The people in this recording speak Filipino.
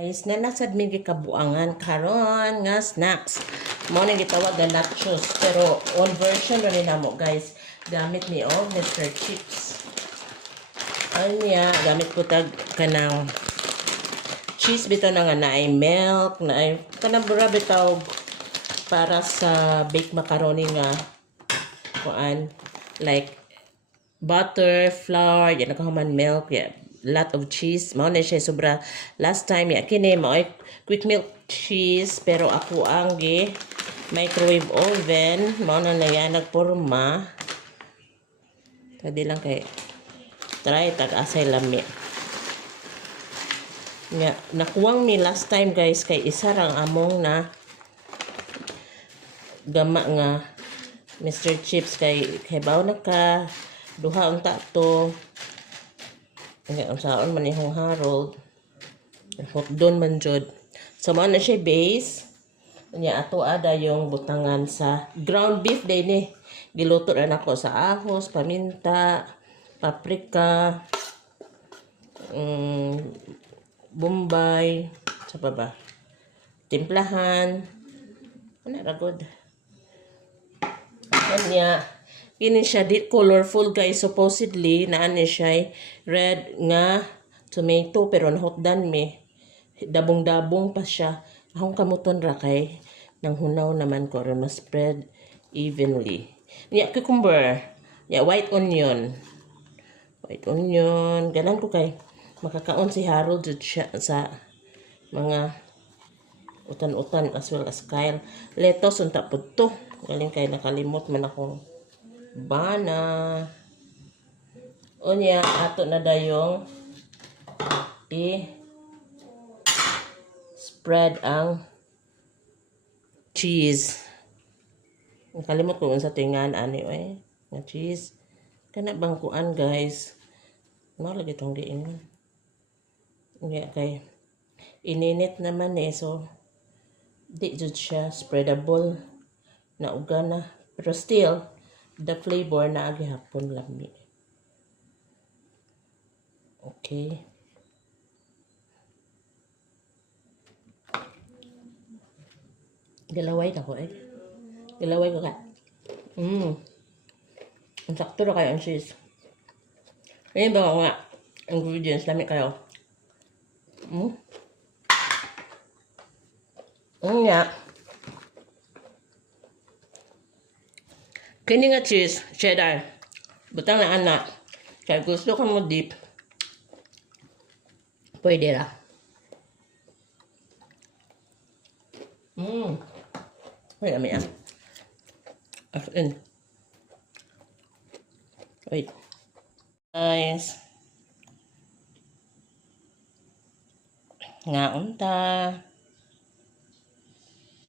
Guys, na nasad mi kabuangan karon nga snacks. Mao ni gitawag nga nachos, pero on version rin namo guys. Gamit ni Mr. Chips. Anya, gamit ko tag kanang cheese bitaw na nga naay milk, naay kanang bura bitaw para sa baked macaroni nga kuan like butter, flour, yan nakahuman milk, yeah, lot of cheese. Mao na siya sobra. Last time ya kini mao quick milk cheese pero ako ang microwave oven. Mao na yan nagporma. Tadi lang kay try tag asay lami. Nga nakuwang mi last time guys kay isa rang among na gama nga Mr. Chips kay baw na ka duha unta to. Nga unsaon man ihong Harold. Hotdon man jud. So mao na siya base. Nya ato ada yung butangan sa ground beef day ni. Giluto na nako sa ahos, paminta, paprika, bombay, sa baba. Timplahan. Ano ra good. Kanya kini siya di colorful guys. Supposedly naan ni siya red nga tomato pero nahotdan mi. Dabong-dabong pa siya. Akong kamuton ra kay nang hunaw naman ko rin mas spread evenly. Nya cucumber, nya white onion. White onion, ganan ko kay makakaon si Harold jud siya sa mga utan-utan as well as Kyle. Lettuce unta pud to. Galing kay nakalimot man akong bana. Unya ato na dayong spread ang cheese. Nakalimot ko sa tingan ani nga cheese. Kana bangkuan guys. Mao lagi tong diin. Nga kay ininit naman so di jud siya spreadable na ugana pero still the flavor na agi hapon lami. Okay. Galaway na ko Galaway ko ka. Ang sakto na kayo ang cheese. Ngayon ba nga ingredients lami kayo? Nga. Kini nga cheese, cheddar. Butang na anak. Kaya gusto ka mo deep. Pwede ra. Wait a minute. As in. Wait. Guys. Nga unta.